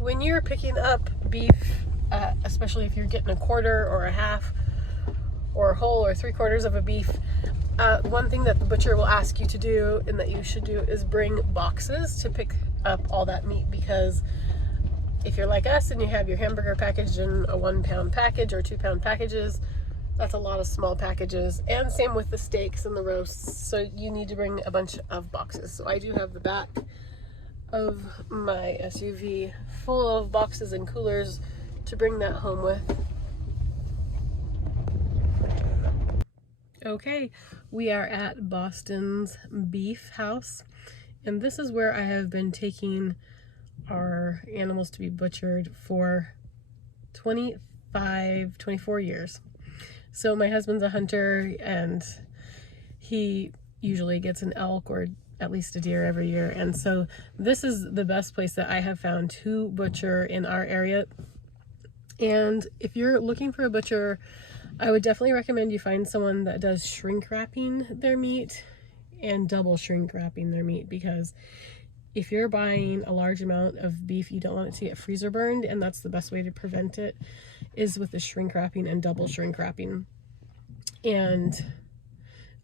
when you're picking up beef, especially if you're getting a quarter or a half or a whole or 3/4 of a beef, one thing that the butcher will ask you to do and that you should do is bring boxes to pick up all that meat, because if you're like us and you have your hamburger package in a 1-pound package or 2-pound packages, that's a lot of small packages. And same with the steaks and the roasts, so you need to bring a bunch of boxes. So I do have the back of my SUV full of boxes and coolers to bring that home with. Okay, we are at Boston's Beef House, and this is where I have been taking our animals to be butchered for 24 years. So my husband's a hunter, and he usually gets an elk or at least a deer every year, and so this is the best place that I have found to butcher in our area. And if you're looking for a butcher, I would definitely recommend you find someone that does shrink wrapping their meat and double shrink wrapping their meat, because if you're buying a large amount of beef, you don't want it to get freezer burned, and that's the best way to prevent it, is with the shrink wrapping and double shrink wrapping. And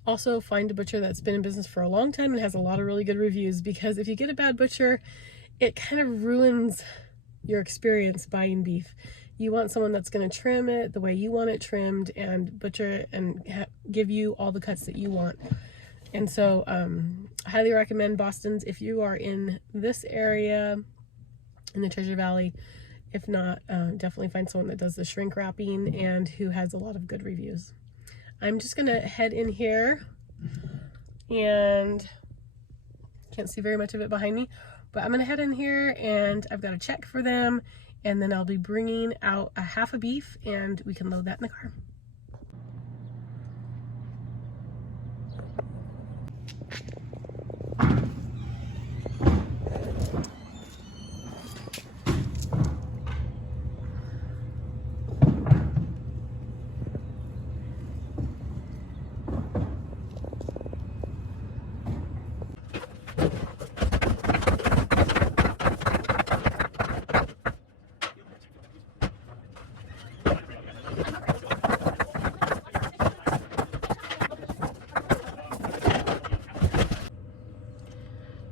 also find a butcher that's been in business for a long time and has a lot of really good reviews, because if you get a bad butcher, it kind of ruins your experience buying beef. You want someone that's going to trim it the way you want it trimmed and butcher it and give you all the cuts that you want. And so I highly recommend Boston's if you are in this area in the Treasure Valley. If not, definitely find someone that does the shrink wrapping and who has a lot of good reviews. I'm just going to head in here, and can't see very much of it behind me, but I'm going to head in here and I've got a check for them, and then I'll be bringing out a half a beef and we can load that in the car.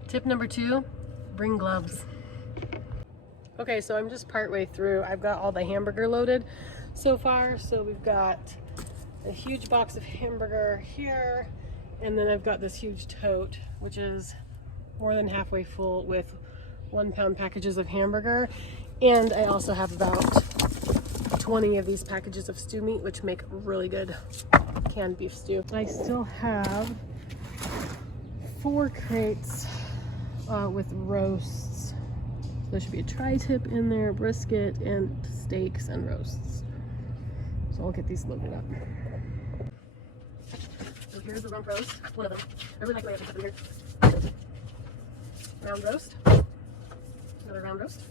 Tip number 2, bring gloves. Okay, so I'm just partway through. I've got all the hamburger loaded so far. So we've got a huge box of hamburger here, and then I've got this huge tote, which is more than halfway full with 1-pound packages of hamburger. And I also have about 20 of these packages of stew meat, which make really good canned beef stew. I still have 4 crates with roasts. There should be a tri-tip in there, brisket, and steaks and roasts. So I'll get these loaded up. So here's the rump roast, one of them. I really like the way I put them here. Round roast, another round roast,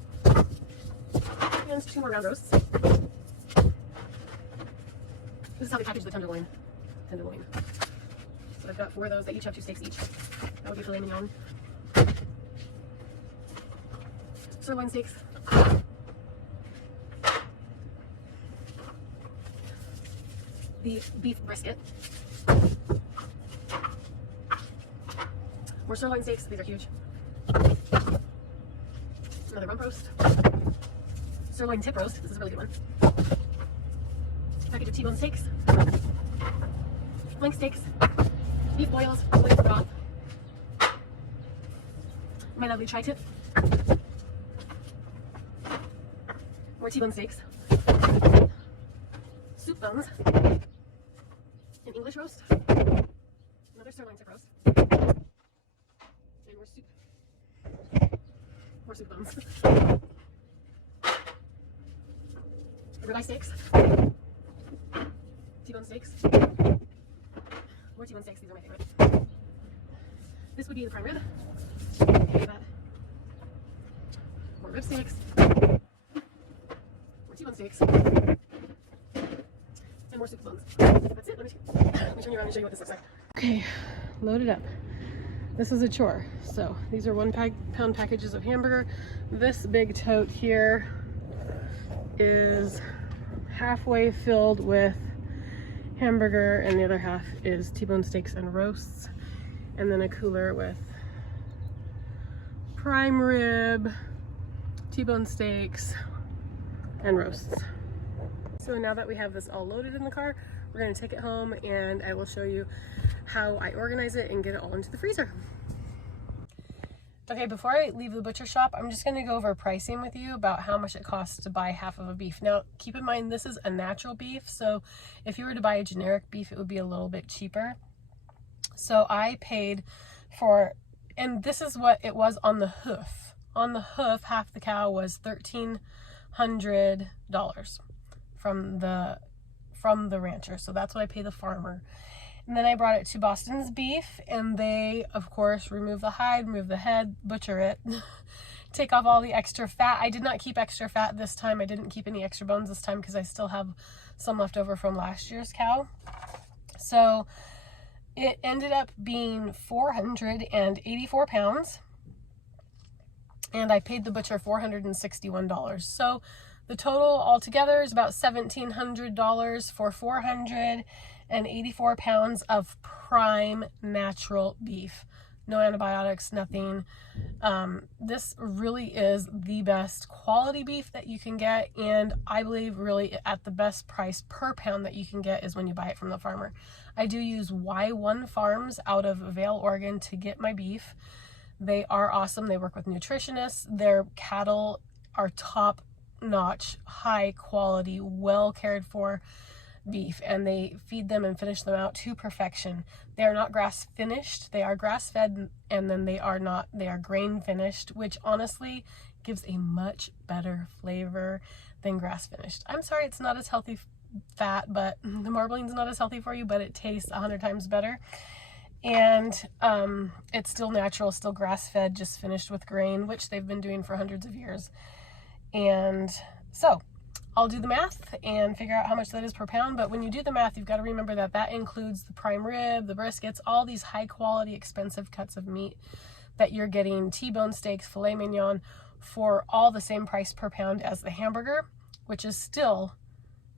and 2 more round roasts. This is how they package the tenderloin. So I've got 4 of those. They each have 2 steaks each. That would be filet mignon. Sirloin steaks. The beef brisket. More sirloin steaks. These are huge. Another rump roast. Sirloin tip roast. This is a really good one. Package of T-bone steaks. Flank steaks. Beef boils with broth. My lovely tri-tip. More T-bone steaks. Soup bones. An English roast. Another sirloin tip roast. And more soup. More soup bones. Ribeye steaks. T-bone steaks. More T-bone steaks. These are my favorite. This would be the prime rib. More rib steaks. More T-bone steaks. And more soup bones. That's it. Let me turn you around and show you what this looks like. Okay, loaded up. this is a chore. So these are 1 pound packages of hamburger. This big tote here is halfway filled with hamburger and the other half is T-bone steaks and roasts, and then a cooler with prime rib, T-bone steaks, and roasts. So now that we have this all loaded in the car, we're going to take it home and I will show you how I organize it and get it all into the freezer. Okay, before I leave the butcher shop, I'm just going to go over pricing with you about how much it costs to buy half of a beef. Now, keep in mind, this is a natural beef, so if you were to buy a generic beef, it would be a little bit cheaper. So I paid for, and this is what it was on the hoof. On the hoof, half the cow was $1,300 from the rancher. So that's what I pay the farmer. And then I brought it to Boston's Beef, and they, of course, remove the hide, remove the head, butcher it, take off all the extra fat. I did not keep extra fat this time. I didn't keep any extra bones this time because I still have some left over from last year's cow. So it ended up being 484 pounds, and I paid the butcher $461. So the total altogether is about $1,700 for 484 pounds of prime natural beef. No antibiotics, nothing. This really is the best quality beef that you can get, and I believe really at the best price per pound that you can get is when you buy it from the farmer. I do use Y1 Farms out of Vail, Oregon to get my beef. They are awesome. They work with nutritionists. Their cattle are top-notch, high quality, well cared for beef, and they feed them and finish them out to perfection. They are not grass finished, they are grass fed, and then they are grain finished, which honestly gives a much better flavor than grass finished. I'm sorry it's not as healthy fat, but the marbling's not as healthy for you, but it tastes 100 times better. And it's still natural, still grass fed, just finished with grain, which they've been doing for hundreds of years. And so I'll do the math and figure out how much that is per pound. But when you do the math, you've got to remember that that includes the prime rib, the briskets, all these high quality, expensive cuts of meat that you're getting, T-bone steaks, filet mignon, for all the same price per pound as the hamburger, which is still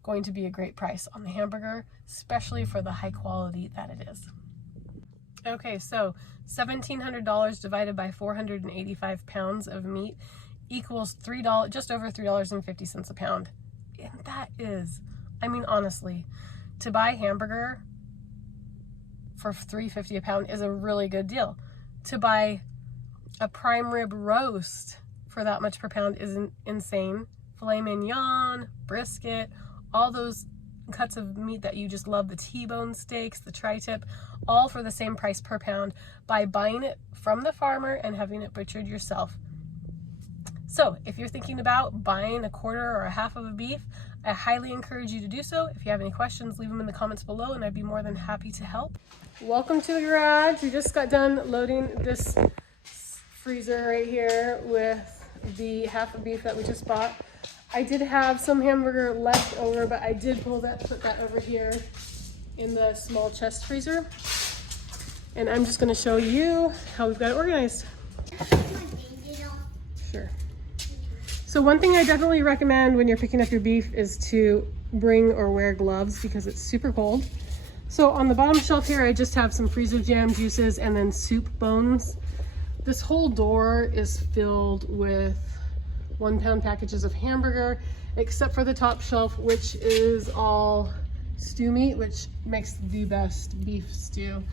going to be a great price on the hamburger, especially for the high quality that it is. Okay, so $1,700 divided by 485 pounds of meat equals $3, just over $3.50 a pound. And that is, I mean, honestly, to buy hamburger for $3.50 a pound is a really good deal. To buy a prime rib roast for that much per pound is insane. Filet mignon, brisket, all those cuts of meat that you just love, the T-bone steaks, the tri-tip, all for the same price per pound by buying it from the farmer and having it butchered yourself. So if you're thinking about buying a quarter or a half of a beef, I highly encourage you to do so. If you have any questions, leave them in the comments below and I'd be more than happy to help. Welcome to the garage. We just got done loading this freezer right here with the half of beef that we just bought. I did have some hamburger left over, but I did put that over here in the small chest freezer. And I'm just gonna show you how we've got it organized. Sure. So one thing I definitely recommend when you're picking up your beef is to bring or wear gloves because it's super cold. So on the bottom shelf here, I just have some freezer jam juices and then soup bones. This whole door is filled with 1 pound packages of hamburger, except for the top shelf, which is all stew meat, which makes the best beef stew.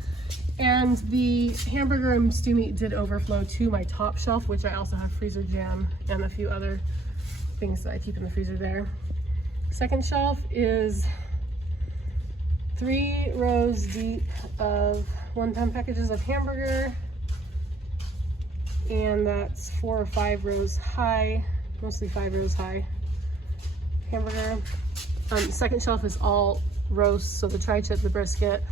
And the hamburger and stew meat did overflow to my top shelf, which I also have freezer jam and a few other things that I keep in the freezer there. Second shelf is 3 rows deep of 1 pound packages of hamburger, and that's 4 or 5 rows high, mostly 5 rows high hamburger. Second shelf is all roasts, so the tri-tip, the brisket,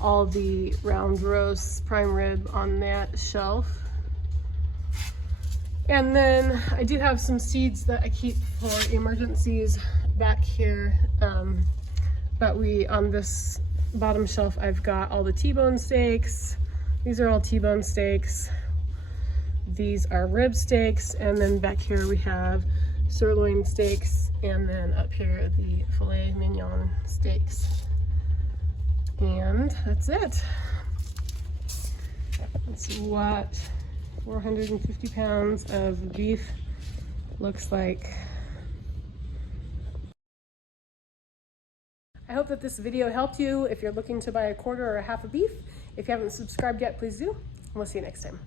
all the round roasts, prime rib on that shelf. And then I do have some seeds that I keep for emergencies back here, but on this bottom shelf I've got all the T-bone steaks, These are all T-bone steaks. These are rib steaks, and then back here we have sirloin steaks, and then up here the filet mignon steaks. And that's it. That's what 450 pounds of beef looks like. I hope that this video helped you if you're looking to buy a quarter or a half of beef. If you haven't subscribed yet, please do. We'll see you next time.